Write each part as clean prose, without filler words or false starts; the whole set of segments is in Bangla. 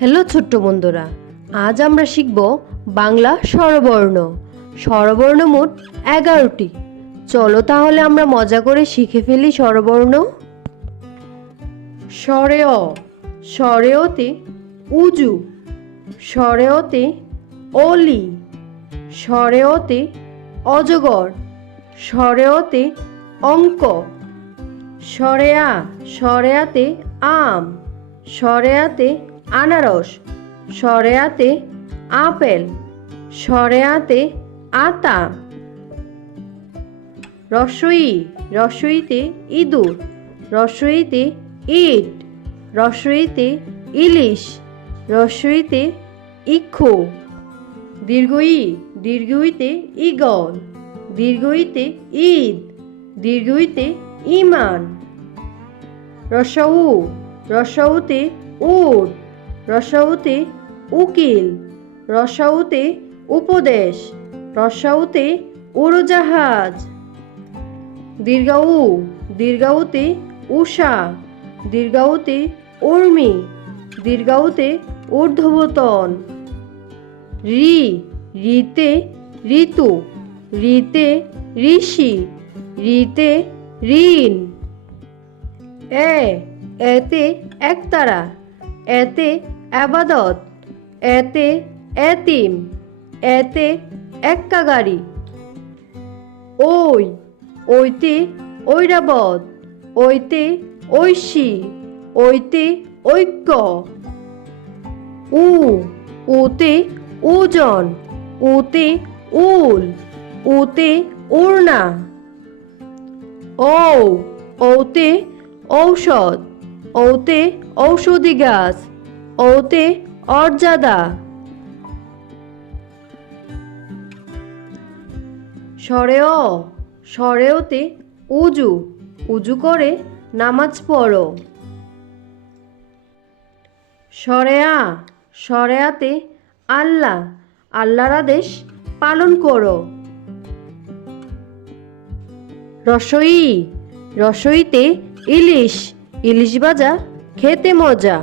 হ্যালো ছোট্ট বন্ধুরা, আজ আমরা শিখব বাংলা স্বরবর্ণ। স্বরবর্ণ মোট 11টি। চলো তাহলে আমরা মজা করে শিখে ফেলি স্বরবর্ণ। স্বরে অ, স্বরে অতে উজু, স্বরে অতে অলি, স্বরে অতে অজগর, স্বরে অতে অঙ্ক, স্বরে আ, স্বরে আতে আম, স্বরে আতে আনারস, স্বরে আতে আপেল, স্বরে আতে আতা। রস্বই, রস্বইতে ইঁদুর, রস্বইতে ইট, রস্বইতে ইলিশ, রস্বইতে ইক্ষু। দীর্ঘই, দীর্ঘইতে ঈগল, দীর্ঘইতে ঈদ, দীর্ঘইতে ঈমান। রসউ, রসউতে উট, রসউতে উকিল, রসউতে উপদেশ, রসউতে উড়োজাহাজ। দীর্ঘউ, দীর্ঘউতে উষা, দীর্ঘউতে উর্মি, দীর্ঘউতে ঊর্ধ্বতন। রি, রিতে ঋতু, রিতে ঋষি, রিতে ঋণ। এ, এতে একতারা, এতে আবাদত, এতে এতিম, এতে এক্কা গাড়ি। ওই, ওইতে ঐরাবত, ওইতে ঐশী, ওইতে ঐক্য। উ, উতে ওজন, উতে উল, উতে ওড়না। ঔ, ঔতে ঔষধ, ঔতে ঔষধি গাছ, ঔতে অর্জাদা। স্বরে অ, স্বরে ওতে উজু, উজু করে নামাজ পড়ো। স্বরে আ, স্বরে আতে আল্লাহ, আল্লাহর আদেশ পালন করো। রসই, রসইতে ইলিশ, ইলিশ ভাজা খেতে মজা।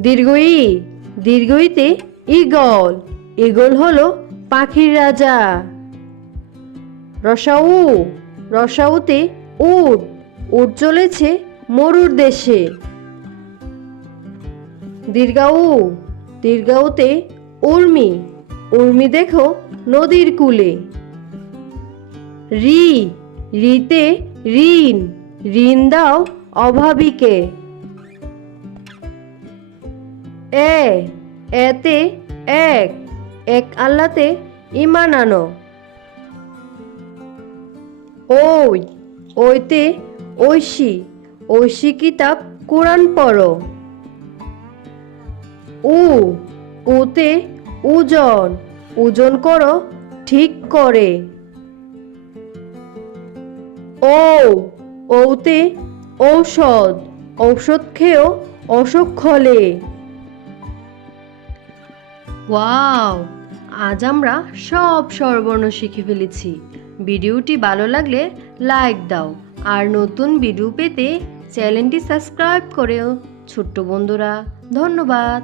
দীর্ঘই, দীর্ঘইতে ঈগল, ঈগল হলো পাখির রাজা। রসাউ, রসাউতে উট, উট চলেছে মরুর দেশে। দীর্ঘাউ, দীর্ঘাউতে উর্মি, উর্মি দেখো নদীর কূলে। রি, রিতে ঋণ, ঋণ দাও অভাবীকে। এ, এতে এক, এক আল্লাতে ঈমান আনো। ওই, ওইতে ঐশী, ঐশী কিতাব কোরআন পড়ো। উ, উতে ওজন, ওজন করো ঠিক করে। ও, ওতে ঔষধ, ঔষধ খেয়েও অসুখ খলে। ওয়াও, আজ আমরা সব স্বরবর্ণ শিখে ফেলেছি। ভিডিওটি ভালো লাগলে লাইক দাও, আর নতুন ভিডিও পেতে চ্যানেলটি সাবস্ক্রাইব করেও। ছোট্ট বন্ধুরা, ধন্যবাদ।